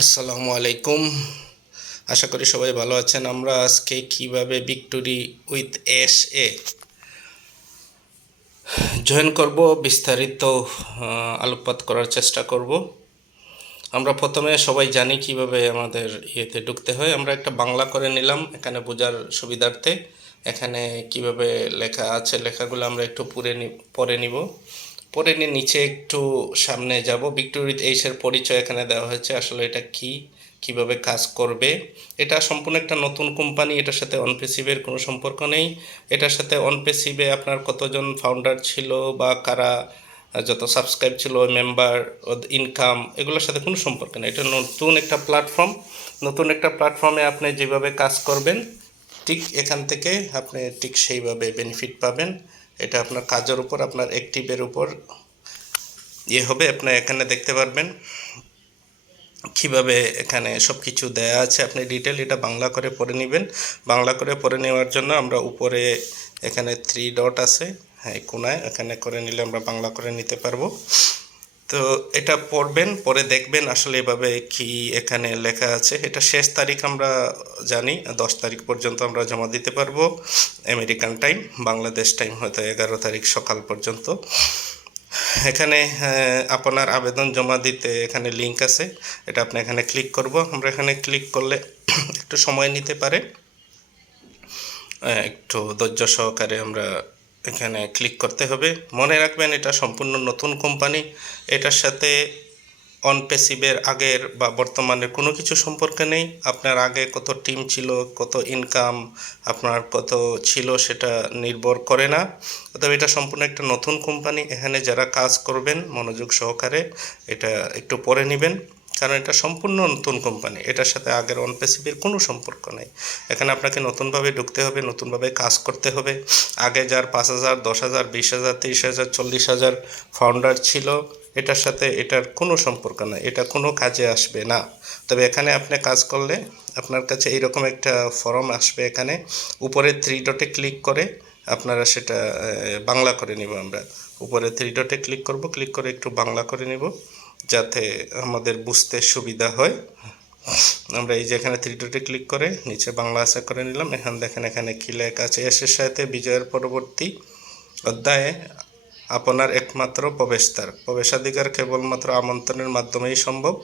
আসসালামু আলাইকুম। আশা করি সবাই ভালো আছেন। আমরা আজকে কীভাবে victory with S A join করব বিস্তারিত আলোকপাত করার চেষ্টা করব। আমরা প্রথমে সবাই জানি কীভাবে আমাদের ইয়েতে ঢুকতে হয়। আমরা একটা বাংলা করে নিলাম এখানে বোঝার সুবিধার্থে। এখানে কীভাবে লেখা আছে, লেখাগুলো আমরা একটু নি, পড়ে নিব। পরে নিয়ে নিচে একটু সামনে যাব। ভিক্টোরিত এইসের পরিচয় এখানে দেওয়া হয়েছে। আসলে এটা কি? কীভাবে কাজ করবে? এটা সম্পূর্ণ একটা নতুন কোম্পানি এটার সাথে অনপেসিভের কোনো সম্পর্ক নেই। এটার সাথে অনপেসিভে আপনার কতজন ফাউন্ডার ছিল বা কারা, যত সাবস্ক্রাইব ছিল মেম্বার ইনকাম এগুলোর সাথে কোনো সম্পর্ক নেই। এটা নতুন একটা প্ল্যাটফর্ম নতুন একটা প্ল্যাটফর্মে আপনি যেভাবে কাজ করবেন, ঠিক এখান থেকে আপনি ঠিক সেইভাবে বেনিফিট পাবেন। এটা আপনার কাজের উপর, আপনার অ্যাক্টিভের উপর ইয়ে হবে। আপনার এখানে দেখতে পারবেন কীভাবে এখানে সব কিছু দেয়া আছে। আপনি ডিটেল এটা বাংলা করে পড়ে নেবেন। বাংলা করে পড়ে নেওয়ার জন্য আমরা উপরে এখানে থ্রি ডট আছে হ্যাঁ কোনায় এখানে করে নিলে আমরা বাংলা করে নিতে পারব। তো এটা পড়বেন, পরে দেখবেন আসলে এভাবে কি এখানে লেখা আছে। এটা শেষ তারিখ আমরা জানি, দশ তারিখ পর্যন্ত আমরা জমা দিতে পারব। আমেরিকান টাইম, বাংলাদেশ টাইম হয়তো এগারো তারিখ সকাল পর্যন্ত। এখানে আপনার আবেদন জমা দিতে এখানে লিংক আছে, এটা আপনি এখানে ক্লিক করব। আমরা এখানে ক্লিক করলে একটু সময় নিতে পারে। একটু ধৈর্য সহকারে আমরা এখানে ক্লিক করতে হবে। মনে রাখবেন এটা সম্পূর্ণ নতুন কোম্পানি এটার সাথে অনপেসিভের আগের বা বর্তমানের কোনো কিছু সম্পর্ক নেই। আপনার আগে কত টিম ছিল, কত ইনকাম আপনার কত ছিল সেটা নির্ভর করে না। অতএব এটা সম্পূর্ণ একটা নতুন কোম্পানি এখানে যারা কাজ করবেন, মনোযোগ সহকারে এটা একটু পরে নেবেন। কারণ এটা সম্পূর্ণ নতুন কোম্পানি এটার সাথে আগের অনপেসিভের কোনো সম্পর্ক নেই। এখানে আপনাকে নতুনভাবে ঢুকতে হবে, নতুনভাবে কাজ করতে হবে। আগে যার পাঁচ হাজার, দশ হাজার, বিশ হাজার, তিরিশ হাজার, চল্লিশ হাজার ফাউন্ডার ছিল, এটার সাথে এটার কোনো সম্পর্ক নেই, এটা কোনো কাজে আসবে না। তবে এখানে আপনি কাজ করলে আপনার কাছে এইরকম একটা ফর্ম আসবে এখানে, উপরে থ্রি ডটে ক্লিক করে আপনারা সেটা বাংলা করে নিব আমরা। উপরে থ্রি ডটে ক্লিক করব ক্লিক করে একটু বাংলা করে নিব। যাতে আমাদের বুঝতে সুবিধা হয়। আমরা এই যে এখানে থ্রি ডটে ক্লিক করে নিচে বাংলা আশা করে নিলাম। এখানে দেখেন এখানে কি আছে? এসের সাথে বিজয়ের পরবর্তী অধ্যায়ে আপনার একমাত্র প্রবেশদ্বার। প্রবেশাধিকার কেবলমাত্র আমন্ত্রণের মাধ্যমেই সম্ভব।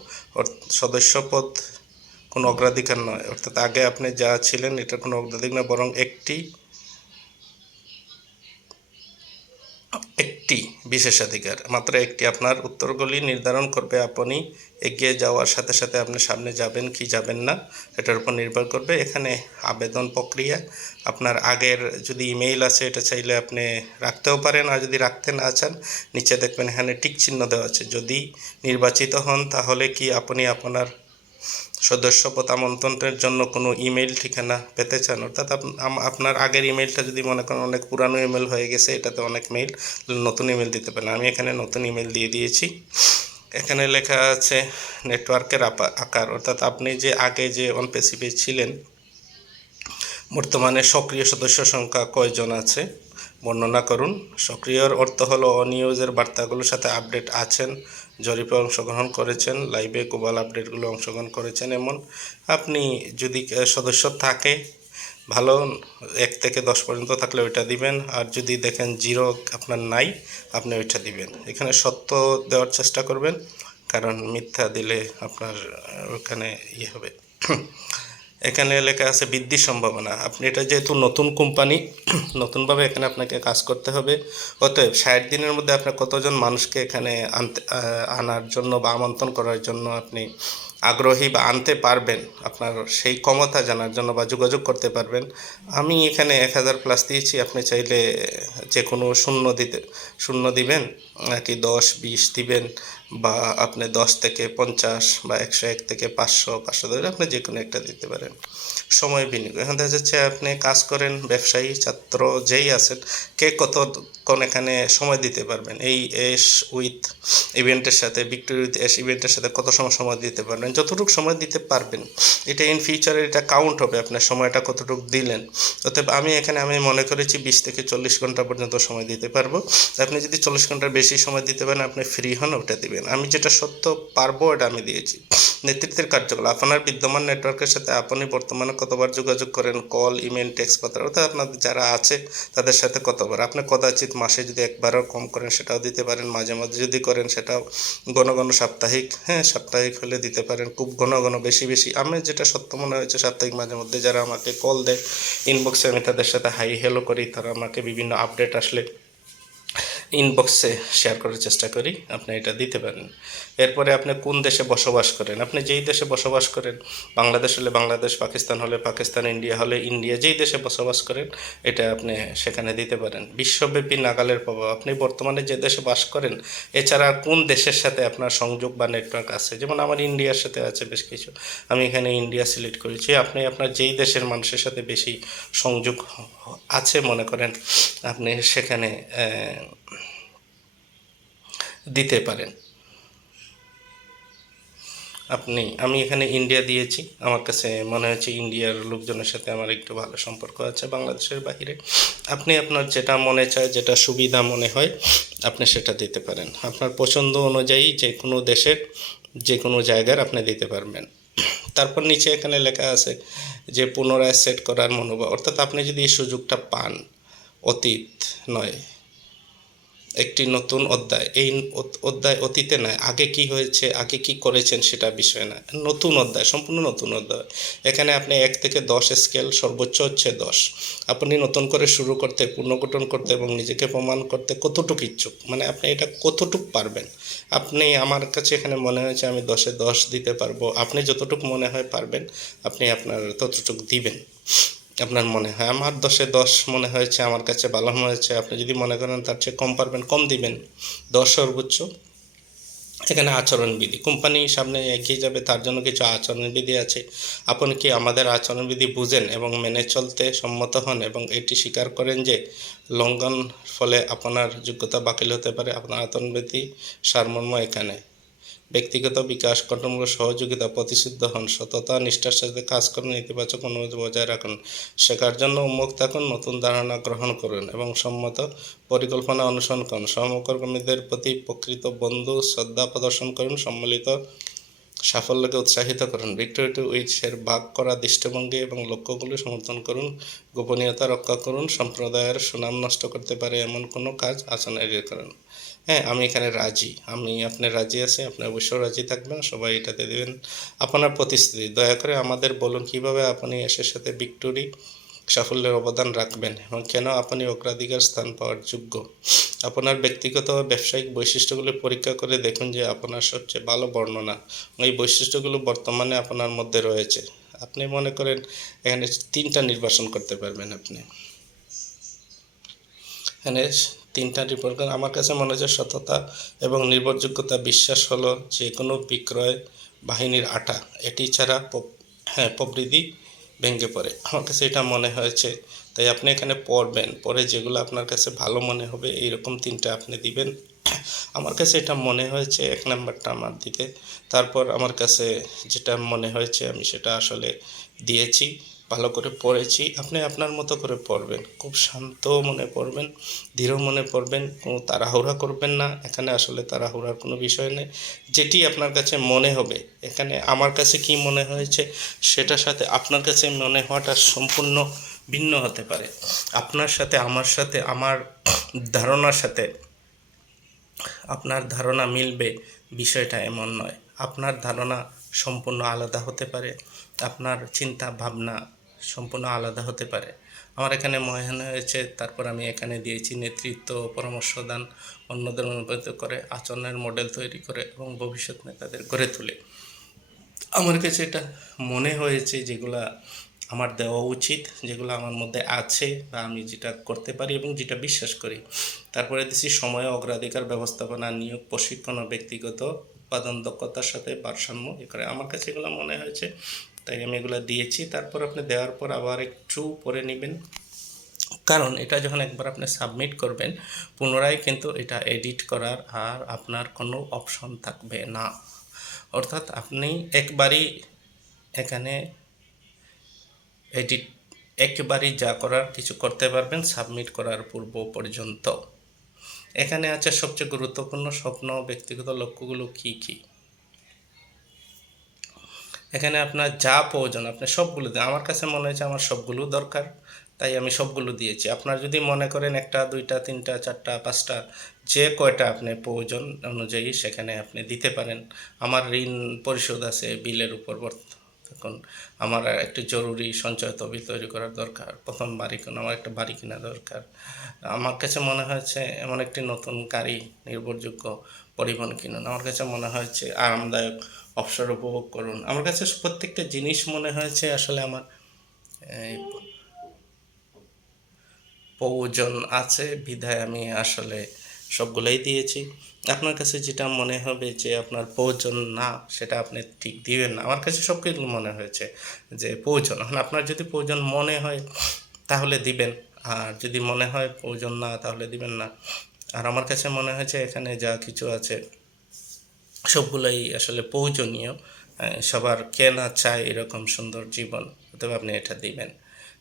সদস্যপদ কোনো অগ্রাধিকার নয়। অর্থাৎ আগে আপনি যা ছিলেন এটার কোনো অগ্রাধিকার নয়, বরং একটি একটি বিশেষাধিকার মাত্র একটি আপনার উত্তরগুলি নির্ধারণ করবে আপনি। এগিয়ে যাওয়ার সাথে সাথে আপনি সামনে যাবেন কি যাবেন না, এটার উপর নির্ভর করবে। এখানে আবেদন প্রক্রিয়া। আপনার আগের যদি ইমেইল আছে, এটা চাইলে আপনি রাখতেও পারেন। আর যদি রাখতে না চান, নিচে দেখবেন এখানে টিক চিহ্ন দেওয়া আছে। যদি নির্বাচিত হন, তাহলে কি আপনি আপনার সদস্যপদ আমন্ত্রণের জন্য কোনো ইমেল ঠিকানা পেতে চান, অর্থাৎ আপ- আপনার আগের ইমেলটা যদি মনে করেন অনেক পুরানো ইমেল হয়ে গেছে, এটাতে অনেক মেইল নতুন ইমেল দিতে পারেন। আমি এখানে নতুন ইমেল দিয়ে দিয়েছি। এখানে লেখা আছে নেটওয়ার্কের আকার, অর্থাৎ আপনি যে আগে যে অনপেসিভে ছিলেন, বর্তমানে সক্রিয় সদস্য সংখ্যা কয়জন আছে, বর্ণনা করুন। সক্রিয়র অর্থ হলো অনিউজের বার্তাগুলোর সাথে আপডেট আছেন জরিপে অংশগ্রহণ করেছেন লাইভে গোবাল আপডেটগুলো অংশগ্রহণ করেছেন। এমন আপনি যদি সদস্য থাকে, ভালো এক থেকে দশ পর্যন্ত থাকলে ওইটা দিবেন। আর যদি দেখেন জিরো আপনার নাই, আপনি ওইটা দিবেন। এখানে সত্য দেওয়ার চেষ্টা করবেন, কারণ মিথ্যা দিলে আপনার ওখানে ইয়ে হবে। এখানে লেখা আছে বৃদ্ধির সম্ভাবনা। আপনি এটা যেহেতু নতুন কোম্পানি, নতুনভাবে এখানে আপনাকে কাজ করতে হবে। অতএব ষাট দিনের মধ্যে আপনার কতজন মানুষকে এখানে আনতে আনার জন্য বা আমন্ত্রণ করার জন্য আপনি আগ্রহী বা আনতে পারবেন, আপনার সেই ক্ষমতা জানার জন্য বা যোগাযোগ করতে পারবেন। আমি এখানে এক হাজার প্লাস দিয়েছি, আপনি চাইলে যে কোনো শূন্য দিতে, শূন্য দিবেন, নাকি দশ, বিশ দিবেন বা আপনি দশ থেকে পঞ্চাশ বা একশো এক থেকে পাঁচশো পাঁচশো ধরে আপনি যে কোনো একটা দিতে পারেন। সময় বিনিয়োগ। এখন দেখা যাচ্ছে আপনি কাজ করেন, ব্যবসায়ী, ছাত্র, যেই আছেন, কে কতক্ষণ এখানে সময় দিতে পারবেন? এই এস উইথ ইভেন্টের সাথে, ভিক্টোরি উইথ এস ইভেন্টের সাথে কত সময় সময় দিতে পারবেন? যতটুকু সময় দিতে পারবেন, এটা ইন ফিউচারে এটা কাউন্ট হবে আপনার সময়টা কতটুকু দিলেন। অতএব আমি এখানে, আমি মনে করেছি বিশ থেকে চল্লিশ ঘণ্টা পর্যন্ত সময় দিতে পারব। আপনি যদি চল্লিশ ঘণ্টার বেশি সময় দিতে পারেন, আপনি ফ্রি হন, ওটা দিবেন। আমি যেটা সত্য পারব এটা আমি দিয়েছি। নেতৃত্বের কার্যকলাপ, আপনার বিদ্যমান নেটওয়ার্কের সাথে আপনি বর্তমানে কতবার যোগাযোগ করেন, কল, ইমেল, টেক্সট পাতা অর্থাৎ আপনাদের যারা আছে তাদের সাথে কতবার? আপনি কদাচিৎ মাসে যদি একবারও কম করেন সেটাও দিতে পারেন, মাঝে মাঝে যদি করেন সেটাও ঘন ঘন সাপ্তাহিক হ্যাঁ সাপ্তাহিক হলে দিতে পারেন, খুব ঘন ঘন বেশি বেশি। আমি যেটা সত্য মনে হয়েছে সাপ্তাহিক মাঝে মধ্যে যারা আমাকে কল দেয় ইনবক্সে আমি তাদের সাথে হাই হেলো করি, তারা আমাকে বিভিন্ন আপডেট আসলে ইনবক্সে শেয়ার করার চেষ্টা করি, আপনি এটা দিতে পারেন। এরপরে আপনি কোন দেশে বসবাস করেন? আপনি যেই দেশে বসবাস করেন, বাংলাদেশ হলে বাংলাদেশ, পাকিস্তান হলে পাকিস্তান, ইন্ডিয়া হলে ইন্ডিয়া, যেই দেশে বসবাস করেন, এটা আপনি সেখানে দিতে পারেন। বিশ্বব্যাপী নাগালের প্রভাব। আপনি বর্তমানে যে দেশে বাস করেন, এছাড়া কোন দেশের সাথে আপনার সংযোগ বা নেটওয়ার্ক আছে? যেমন আমার ইন্ডিয়ার সাথে আছে বেশ কিছু। আমি এখানে ইন্ডিয়া সিলেক্ট করেছি। আপনি আপনার যেই দেশের মানুষের সাথে বেশি সংযোগ আছে মনে করেন, আপনি সেখানে দিতে পারেন। আপনি, আমি এখানে ইন্ডিয়া দিয়েছি। আমার কাছে মনে হচ্ছে ইন্ডিয়ার লোকজনের সাথে আমার একটু ভালো সম্পর্ক আছে, বাংলাদেশের বাইরে আপনি আপনার যেটা মনে চায়, যেটা সুবিধা মনে হয়, আপনি সেটা দিতে পারেন। আপনার পছন্দ অনুযায়ী যে কোনো দেশের, যে কোনো জায়গার আপনি দিতে পারবেন। তারপর নিচে এখানে লেখা আছে যে পুনরায় সেট করার মনোভাব। অর্থাৎ আপনি যদি এই সুযোগটা পান, অতীত নয় একটি নতুন অধ্যায়। এই অধ্যায় অতীতে নয়, আগে কি হয়েছে, আগে কি করেছেন সেটা বিষয় না। নতুন অধ্যায়, সম্পূর্ণ নতুন অধ্যায়। এখানে আপনি এক থেকে দশ স্কেল সর্বোচ্চ হচ্ছে দশ। আপনি নতুন করে শুরু করতে, পুনর্গঠন করতে এবং নিজেকে প্রমাণ করতে কতটুকু ইচ্ছুক? মানে আপনি এটা কতটুকু পারবেন? আপনি, আমার কাছে এখানে মনে হয়েছে আমি দশে দশ দিতে পারব। আপনি যতটুকু মনে হয় পারবেন, আপনি আপনার ততটুক দিবেন। আপনার মনে হয়? আমার দশে দশ মনে হয়েছে, আমার কাছে ভালো মনে হয়েছে। আপনি যদি মনে করেন তার চেয়ে কম পারবেন, কম দিবেন। দশ সর্বোচ্চ। এখানে আচরণবিধি। কোম্পানি সামনে এগিয়ে যাবে, তার জন্য কিছু আচরণবিধি আছে। আপনি কি আমাদের আচরণবিধি বুঝেন এবং মেনে চলতে সম্মত হন এবং এটি স্বীকার করেন যে লঙ্ঘন ফলে আপনার যোগ্যতা বাতিল হতে পারে? আপনার আচরণবিধি সারমর্ম এখানে। ব্যক্তিগত বিকাশ, গঠনমূলক সহযোগিতা প্রতিশুদ্ধ হন, সততা, নিষ্ঠার সাথে কাজ করুন ইতিবাচক অনুভূতি বজায় রাখুন, শেখার জন্য উন্মুক্ত থাকুন, নতুন ধারণা গ্রহণ করুন এবং সম্মত পরিকল্পনা অনুসরণ করুন। সহকর্মীদের প্রতি প্রকৃত বন্ধু, শ্রদ্ধা প্রদর্শন করুন, সম্মিলিত সাফল্যকে উৎসাহিত করুন। ভিক্টোরিটি উইথসের ভাগ করা দৃষ্টিভঙ্গি এবং লক্ষ্যগুলি সমর্থন করুন, গোপনীয়তা রক্ষা করুন, সম্প্রদায়ের সুনাম নষ্ট করতে পারে এমন কোনো কাজ আচরণ এড়িয়ে করুন হ্যাঁ আমি এখানে রাজি। আমি আপনার রাজি আছি, আপনি অবশ্যই রাজি থাকবেন, সবাই এটাতে দেবেন। আপনার প্রতিশ্রুতি, দয়া করে আমাদের বলুন কীভাবে আপনি এসের সাথে ভিক্টোরি সাফল্যের অবদান রাখবেন এবং কেন আপনি অগ্রাধিকার স্থান পাওয়ার যোগ্য? আপনার ব্যক্তিগত ব্যবসায়িক বৈশিষ্ট্যগুলি পরীক্ষা করে দেখুন যে আপনার সবচেয়ে ভালো বর্ণনা এই বৈশিষ্ট্যগুলো বর্তমানে আপনার মধ্যে রয়েছে। আপনি মনে করেন এখানে তিনটা নির্বাচন করতে পারবেন আপনি। এখানে তিনটা রিপোর্ট করেন আমার কাছে মনে হচ্ছে সততা এবং নির্ভরযোগ্যতা বিশ্বাস হলো যে কোনো বিক্রয় বাহিনীর আটা এটি ছাড়া হ্যাঁ প্রবৃদ্ধি ভেঙে পড়ে। আমার কাছে এটা মনে হয়েছে। তাই আপনি এখানে পড়বেন। পরে যেগুলো আপনার কাছে ভালো মনে হবে, এইরকম তিনটা আপনি দিবেন। আমার কাছে এটা মনে হয়েছে, এক নাম্বারটা আমার দিতে তারপর আমার কাছে যেটা মনে হয়েছে, আমি সেটা আসলে দিয়েছি। ভালো করে পড়েছি। আপনি আপনার মতো করে পড়বেন। খুব শান্ত মনে পড়বেন দৃঢ় মনে পড়বেন, কোনো তাড়াহুড়া করবেন না। এখানে আসলে তাড়াহুড়ার কোনো বিষয় নেই। যেটি আপনার কাছে মনে হবে, এখানে আমার কাছে কি মনে হয়েছে, সেটার সাথে আপনার কাছে মনে হওয়াটা সম্পূর্ণ ভিন্ন হতে পারে। আপনার সাথে, আমার সাথে, আমার ধারণার সাথে আপনার ধারণা মিলবে, বিষয়টা এমন নয়। আপনার ধারণা সম্পূর্ণ আলাদা হতে পারে। আপনার চিন্তা ভাবনা সম্পূর্ণ আলাদা হতে পারে। আমার এখানে মনে হয়েছে, তারপর আমি এখানে দিয়েছি নেতৃত্ব ও পরামর্শ দান, অন্যদের অনুপ্রাণিত করে, আচরণের মডেল তৈরি করে এবং ভবিষ্যৎ নেতাদের গড়ে তোলে। আমার কাছে এটা মনে হয়েছে যেগুলা আমার দেওয়া উচিত, যেগুলো আমার মধ্যে আছে বা আমি যেটা করতে পারি এবং যেটা বিশ্বাস করি। তারপরে দিচ্ছি সময়, অগ্রাধিকার ব্যবস্থাপনা, নিয়োগ, প্রশিক্ষণ ও ব্যক্তিগত উৎপাদন দক্ষতার সাথে ভারসাম্য এ করে। আমার কাছে এগুলো মনে হয়েছে তাই আমি এগুলো দিয়েছি। তারপর আপনি দেওয়ার পর আবার একটু পরে নেবেন। কারণ এটা যখন একবার আপনি সাবমিট করবেন, পুনরায় কিন্তু এটা এডিট করার আর আপনার কোনো অপশন থাকবে না। অর্থাৎ আপনি একবারই এখানে এডিট একবারই যা করার কিছু করতে পারবেন সাবমিট করার পূর্ব পর্যন্ত। এখানে আছে সবচেয়ে গুরুত্বপূর্ণ স্বপ্ন, ব্যক্তিগত লক্ষ্যগুলো কি কি? এখানে আপনার যা প্রয়োজন, আপনি সবগুলো দেন আমার কাছে মনে হয়েছে আমার সবগুলো দরকার, তাই আমি সবগুলো দিয়েছি। আপনার যদি মনে করেন একটা, দুইটা, তিনটা, চারটা, পাঁচটা, যে কয়টা আপনি প্রয়োজন অনুযায়ী সেখানে আপনি দিতে পারেন। আমার ঋণ পরিশোধ আছে, বিলের উপর এখন আমার একটু জরুরি সঞ্চয় তহবিল তৈরি করার দরকার। প্রথম বাড়ি কেনা, আমার একটা বাড়ি কেনা দরকার। আমার কাছে মনে হয়েছে এমন একটি নতুন গাড়ি, নির্ভরযোগ্য পরিবহন কিনুন। আমার কাছে মনে হয়েছে আরামদায়ক অবসর উপভোগ করুন। আমার কাছে প্রত্যেকটা জিনিস মনে হয়েছে আসলে আমার প্রয়োজন আছে। বিধায় আমি আসলে সবগুলোই দিয়েছি। আপনার কাছে যেটা মনে হবে যে আপনার প্রয়োজন না সেটা আপনি ঠিক দিবেন না। আমার কাছে সব কিছু মনে হয়েছে যে প্রয়োজন। আপনার যদি প্রয়োজন মনে হয় তাহলে দিবেন। আর যদি মনে হয় প্রয়োজন না তাহলে দিবেন না। আর আমার কাছে মনে হয়েছে এখানে যা কিছু আছে সবগুলোই আসলে প্রয়োজনীয়। আহ, সবার কেনা চায় এরকম সুন্দর জীবন অথবা আপনি এটা দিবেন।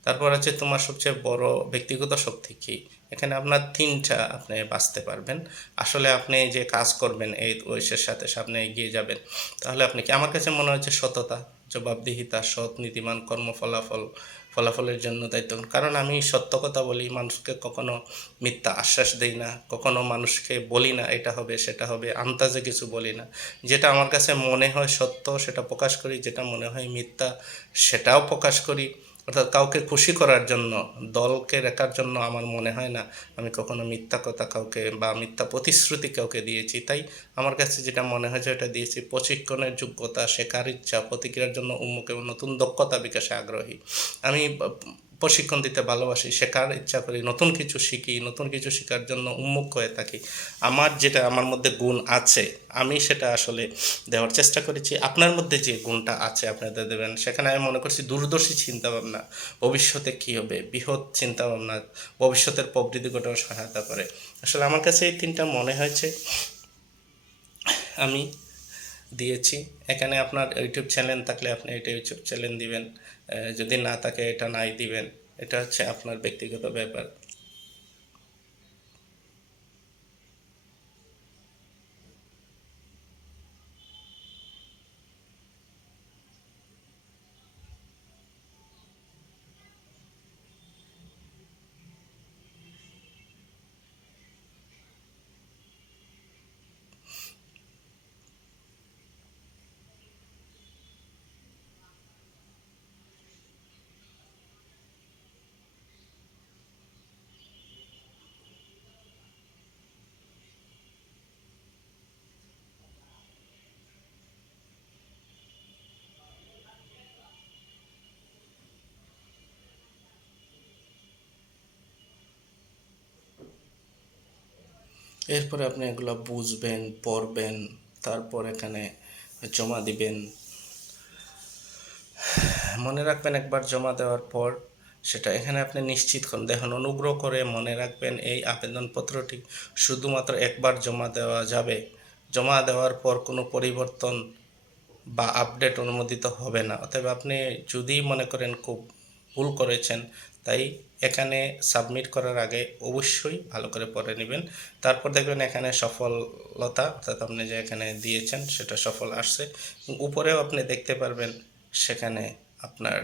তারপর আছে তোমার সবচেয়ে বড় ব্যক্তিগত শক্তি কি? এখানে আপনার তিনটা আপনি বাঁচতে পারবেন। আসলে আপনি যে কাজ করবেন, এই ওয়েসের সাথে সামনে এগিয়ে যাবেন, তাহলে আপনি কি, আমার কাছে মনে হচ্ছে সততা, জবাবদিহিতা, সৎ নীতিমান কর্ম ফলাফল ফলাফলের জন্য দায়িত্ব। কারণ আমি সত্য কথা বলি, মানুষকে কখনো মিথ্যা আশ্বাস দেই না, কখনো মানুষকে বলি না, এটা হবে, সেটা হবে আন্তাজে কিছু বলি না। যেটা আমার কাছে মনে হয় সত্য, সেটা প্রকাশ করি, যেটা মনে হয় মিথ্যা, সেটাও প্রকাশ করি। অর্থাৎ কাউকে খুশি করার জন্য, দলকে রেখার জন্য আমার মনে হয় না আমি কখনো মিথ্যা কথা কাউকে বা মিথ্যা প্রতিশ্রুতি কাউকে দিয়েছি। তাই আমার কাছে যেটা মনে হয়েছে ওটা দিয়েছি, প্রশিক্ষণের যোগ্যতা, শেখার ইচ্ছা, প্রতিক্রিয়ার জন্য উন্মুখ নতুন দক্ষতা বিকাশে আগ্রহী। আমি প্রশিক্ষণ দিতে ভালোবাসি, শেখার ইচ্ছা করি, নতুন কিছু শিখি, নতুন কিছু শেখার জন্য উন্মুখ হয়ে থাকি। আমার যেটা, আমার মধ্যে গুণ আছে, আমি সেটা আসলে দেওয়ার চেষ্টা করেছি। আপনার মধ্যে যে গুণটা আছে আপনাদের দেবেন। সেখানে আমি মনে করছি দূরদর্শী চিন্তাভাবনা, ভবিষ্যতে কী হবে? বৃহৎ চিন্তাভাবনা, ভবিষ্যতের প্রবৃদ্ধি ঘটাও সহায়তা করে। আসলে আমার কাছে এই তিনটা মনে হয়েছে। আমি দিয়েছি। এখানে আপনার ইউটিউব চ্যানেল থাকলে আপনি এটা ইউটিউব চ্যানেল দিবেন। যদি না থাকে এটা নাই দিবেন এটা হচ্ছে আপনার ব্যক্তিগত ব্যাপার। এরপরে আপনি এগুলো বুঝবেন, পড়বেন, তারপর এখানে জমা দিবেন। মনে রাখবেন একবার জমা দেওয়ার পর সেটা এখানে আপনি নিশ্চিত করুন দেখুন, অনুগ্রহ করে মনে রাখবেন এই আবেদনপত্রটি শুধুমাত্র একবার জমা দেওয়া যাবে। জমা দেওয়ার পর কোনো পরিবর্তন বা আপডেট অনুমোদিত হবে না। অতএব আপনি যদি মনে করেন খুব ভুল করেছেন তাই এখানে সাবমিট করার আগে অবশ্যই ভালো করে পড়ে নেবেন। তারপর দেখবেন এখানে সফলতা, অর্থাৎ আপনি যে এখানে দিয়েছেন সেটা সফল আসছে। উপরেও আপনি দেখতে পারবেন সেখানে আপনার